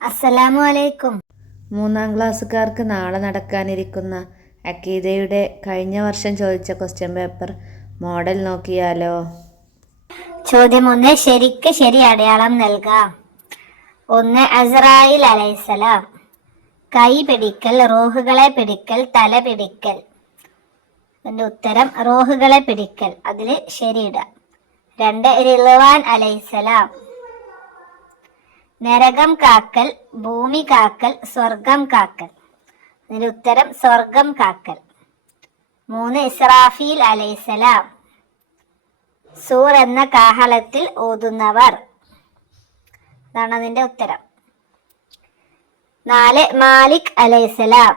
അസ്സലാമു അലൈക്കും. മൂന്നാം ക്ലാസ്സുകാർക്ക് നാളെ നടക്കാനിരിക്കുന്ന അക്കീദയുടെ കഴിഞ്ഞ വർഷം ചോദിച്ച ക്വസ്റ്റ്യൻ പേപ്പർ മോഡൽ നോക്കിയാലോ? ചോദ്യം 1. ശരിക്ക് ശരി അടയാളം നൽകാം. 1. അസ്രായിൽ അലൈഹിസ്സലാം. കൈ പിടിക്കൽ, റൂഹുകളെ പിടിക്കൽ, തല പിടിക്കൽ. അതിന്റെ ഉത്തരം റൂഹുകളെ പിടിക്കൽ. അതിൽ ശരിയിടുക. 2. റിളവാൻ അലൈഹിസ്സലാം. നരകം കാക്കൽ, ഭൂമി കാക്കൽ, സ്വർഗം കാക്കൽ. അതിന്റെ ഉത്തരം സ്വർഗം കാക്കൽ. 3. ഇസ്രാഫീൽ അലൈഹിസ്സലാം. സൂർ എന്ന കാഹളത്തിൽ ഊതുന്നവർ. അതാണ് അതിന്റെ ഉത്തരം. 4. മാലിക് അലൈഹിസ്സലാം.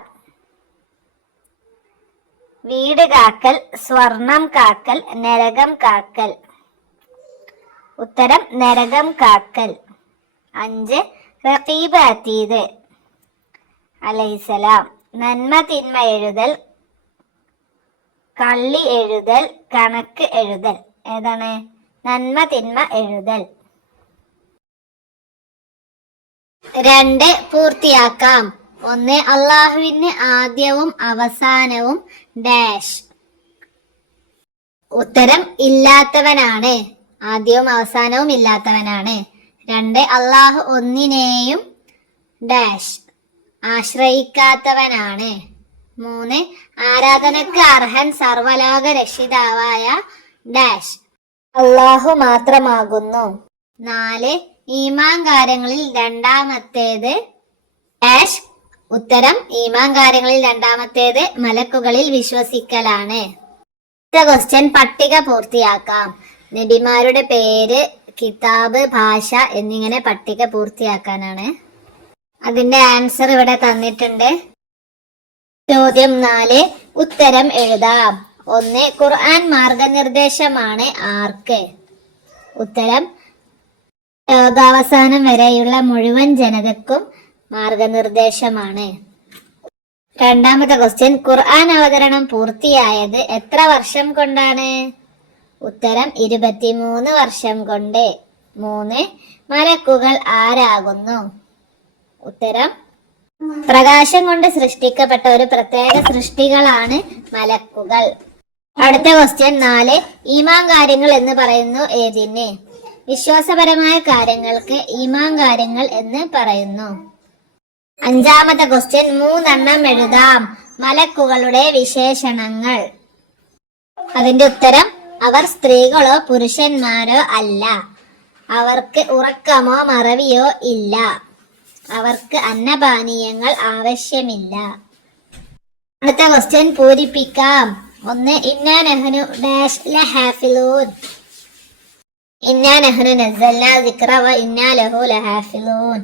വീട് കാക്കൽ, സ്വർണം കാക്കൽ, നരകം കാക്കൽ. ഉത്തരം നരകം കാക്കൽ. 5. റഖീബ് അതീദ് അലൈഹിസ്സലാം. നന്മ തിന്മ എഴുതൽ, കള്ളി എഴുതൽ, കണക്ക് എഴുതൽ. ഏതാണ്? നന്മ തിന്മ എഴുതൽ. 2. പൂർത്തിയാക്കാം. 1. അള്ളാഹുവിന് ആദ്യവും അവസാനവും ഡാഷ്. ഉത്തരം ഇല്ലാത്തവനാണ്. ആദ്യവും അവസാനവും ഇല്ലാത്തവനാണ്. 2. അള്ളാഹു ഒന്നിനെയും ഡാഷ് ആശ്രയിക്കാത്തവനാണ്. 3. ആരാധനക്ക് അർഹൻ സർവലോക രക്ഷിതാവായ ഡാഷ് അള്ളാഹു മാത്രമാകുന്നു. 4. ഈമാൻ കാര്യങ്ങളിൽ രണ്ടാമത്തേത് ഡാഷ്. ഉത്തരം ഈമാൻ കാര്യങ്ങളിൽ രണ്ടാമത്തേത് മലക്കുകളിൽ വിശ്വസിക്കലാണ്. അടുത്ത ക്വസ്റ്റ്യൻ പട്ടിക പൂർത്തിയാക്കാം. നബിമാരുടെ പേര്, കിതാബ്, ഭാഷ എന്നിങ്ങനെ പട്ടിക പൂർത്തിയാക്കാനാണ്. അതിന്റെ ആൻസർ ഇവിടെ തന്നിട്ടുണ്ട്. ചോദ്യം 4. ഉത്തരം എഴുതാം. 1. ഖുർആൻ മാർഗനിർദ്ദേശമാണ് ആർക്ക്? ഉത്തരം ലോകാവസാനം വരെയുള്ള മുഴുവൻ ജനതക്കും മാർഗനിർദ്ദേശമാണ്. രണ്ടാമത്തെ ക്വസ്റ്റ്യൻ ഖുർആൻ അവതരണം പൂർത്തിയായത് എത്ര വർഷം കൊണ്ടാണ്? ഉത്തരം 23 വർഷം കൊണ്ട്. 3. മലക്കുകൾ ആരാകുന്നു? ഉത്തരം പ്രകാശം കൊണ്ട് സൃഷ്ടിക്കപ്പെട്ട ഒരു പ്രത്യേക സൃഷ്ടികളാണ് മലക്കുകൾ. അടുത്ത ക്വസ്റ്റ്യൻ 4. ഈമാൻ കാര്യങ്ങൾ എന്ന് പറയുന്നു ഏതിന്? വിശ്വാസപരമായ കാര്യങ്ങൾക്ക് ഈമാൻ കാര്യങ്ങൾ എന്ന് പറയുന്നു. അഞ്ചാമത്തെ ക്വസ്റ്റ്യൻ 3 എഴുതാം. മലക്കുകളുടെ വിശേഷണങ്ങൾ. അതിന്റെ ഉത്തരം അവർ സ്ത്രീകളോ പുരുഷന്മാരോ അല്ല. അവർക്ക് ഉറക്കമോ മറവിയോ ഇല്ല. അവർക്ക് അന്നപാനീയങ്ങൾ ആവശ്യമില്ല. അടുത്ത ക്വസ്റ്റ്യൻ പൂരിപ്പിക്കാം. 1. ഇന്നാ നഹ്നു ഡാഷ് ലഹാഫിലൂൻ. ഇന്നാ നഹ്നു നസ്സൽനാ ദിക്റ വ ഇന്നാ ലഹു ലഹാഫിലൂൻ.